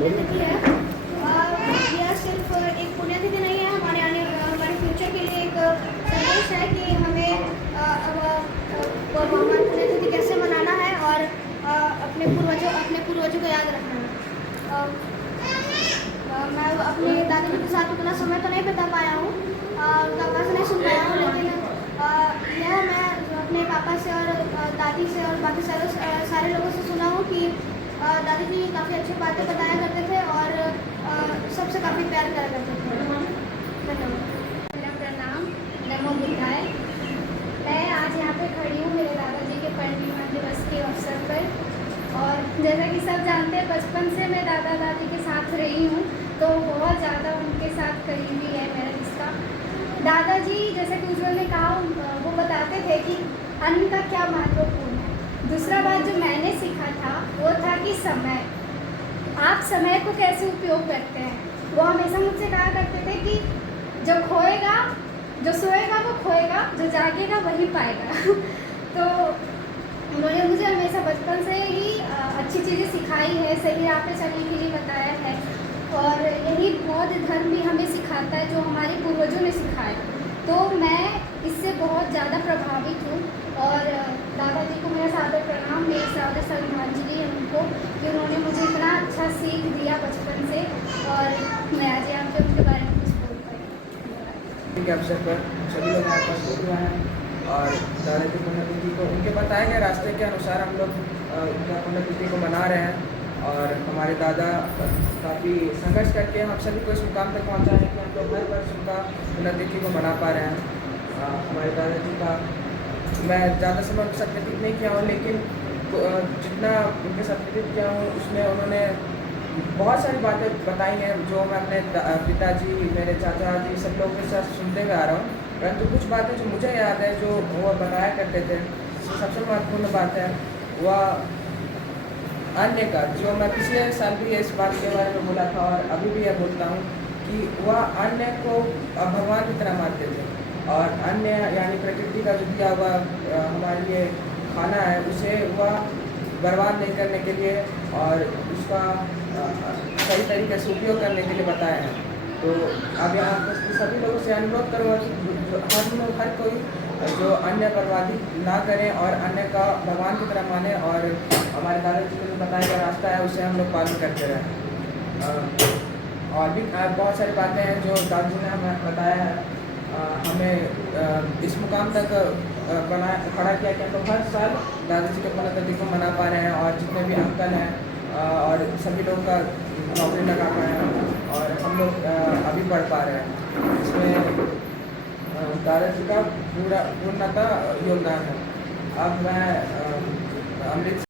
पुण्यतिथि है। यह सिर्फ एक पुण्यतिथि नहीं है, हमारे फ्यूचर के लिए एक संदेश है कि हमें हमारी पुण्यतिथि कैसे मनाना है और अपने पूर्वजों को याद रखना है। मैं अपने दादाजी के साथ उतना समय तो नहीं बिता पाया हूँ, उनका आवाज़ नहीं सुन पाया हूँ, लेकिन यह मैं अपने पापा से और दादी से और बाकी सारे लोगों से सुना हूँ कि दादी जी काफ़ी अच्छी बातें बताया करते थे और सबसे काफ़ी प्यार करा करते थे। धन्यवाद। मेरा प्रणाम, नमो बुद्धाय। मैं आज यहाँ पे खड़ी हूँ मेरे दादाजी के परिनिर्वाण दिवस के अवसर पर। और जैसा कि सब जानते हैं, बचपन से मैं दादा दादी के साथ रही हूँ, तो बहुत ज़्यादा उनके साथ करीबी है मेरा रिश्ता। दादाजी, जैसा कि उज्ज्वल ने कहा, वो बताते थे कि अन्न का क्या महत्वपूर्ण है। दूसरा बात जो मैंने सीखा था वो था कि समय, आप समय को कैसे उपयोग करते हैं। वो हमेशा मुझसे कहा करते थे कि जो खोएगा, जो सोएगा वो खोएगा, जो जागेगा वही पाएगा। तो उन्होंने मुझे हमेशा बचपन से ही अच्छी चीज़ें सिखाई है, सही राह पे चलने के लिए बताया है। और यही बौद्ध धर्म भी हमें सिखाता है जो हमारे पूर्वजों ने सिखाया। तो मैं इससे बहुत ज़्यादा प्रभावित हूँ और दादाजी को मेरा सादर प्रणाम, मेरी सादर श्रद्धांजलि है उनको कि उन्होंने मुझे इतना अच्छा सीख दिया बचपन से, और मैं आज यहाँ पे उनके बारे में कुछ बोल पाई। के अवसर पर सभी लोग हमारे पास जुड़ रहे हैं और दादाजी पुण्यतिथि को उनके बताए गए रास्ते के अनुसार हम लोग उनका पुण्यतिथि को मना रहे हैं। और हमारे दादा काफ़ी संघर्ष करके हम सभी को इस मुकाम तक पहुँचा है कि हम लोग हर वर्ष उनका पुण्यतिथि को मना पा रहे हैं। हमारे दादाजी का मैं ज़्यादा समय उनके साथ व्यतीत नहीं किया हूँ, लेकिन जितना उनके साथ व्यतीत किया हूँ उसमें उन्होंने बहुत सारी बातें बताई हैं जो मैं अपने पिताजी, मेरे चाचा जी, सब लोगों के साथ सुनते हुए आ रहा हूँ। परंतु कुछ बातें जो मुझे याद है जो वो बताया करते थे, सबसे महत्वपूर्ण बात है वह अन्य का, जो मैं पिछले साल भी इस बात के बारे में बोला था और अभी भी यह बोलता हूँ कि वह अन्य को भगवान की तरह मानते थे। और अन्य यानी प्रकृति का जो दिया हुआ हमारे लिए खाना है, उसे वह बर्बाद नहीं करने के लिए और उसका सही तरीके से उपयोग करने के लिए बताया है। तो अब यहाँ पर सभी लोगों से अनुरोध करूँगा कि हर कोई जो अन्य बर्बादी ना करें और अन्य का भगवान की तरह माने और हमारे दादाजी को जो बताया गया रास्ता है उसे हम लोग पालन करते रहें। और भी बहुत सारी बातें हैं जो दादाजी ने हमें बताया है, हमें इस मुकाम तक खड़ा किया कि हम लोग हर साल दादाजी के पुण्यतिथि को मना पा रहे हैं और जितने भी अंकल हैं और सभी लोगों का नौकरी लगा पाए हैं और हम लोग अभी बढ़ पा रहे हैं। इसमें दादाजी का पूर्णतः योगदान है। अब मैं अमृत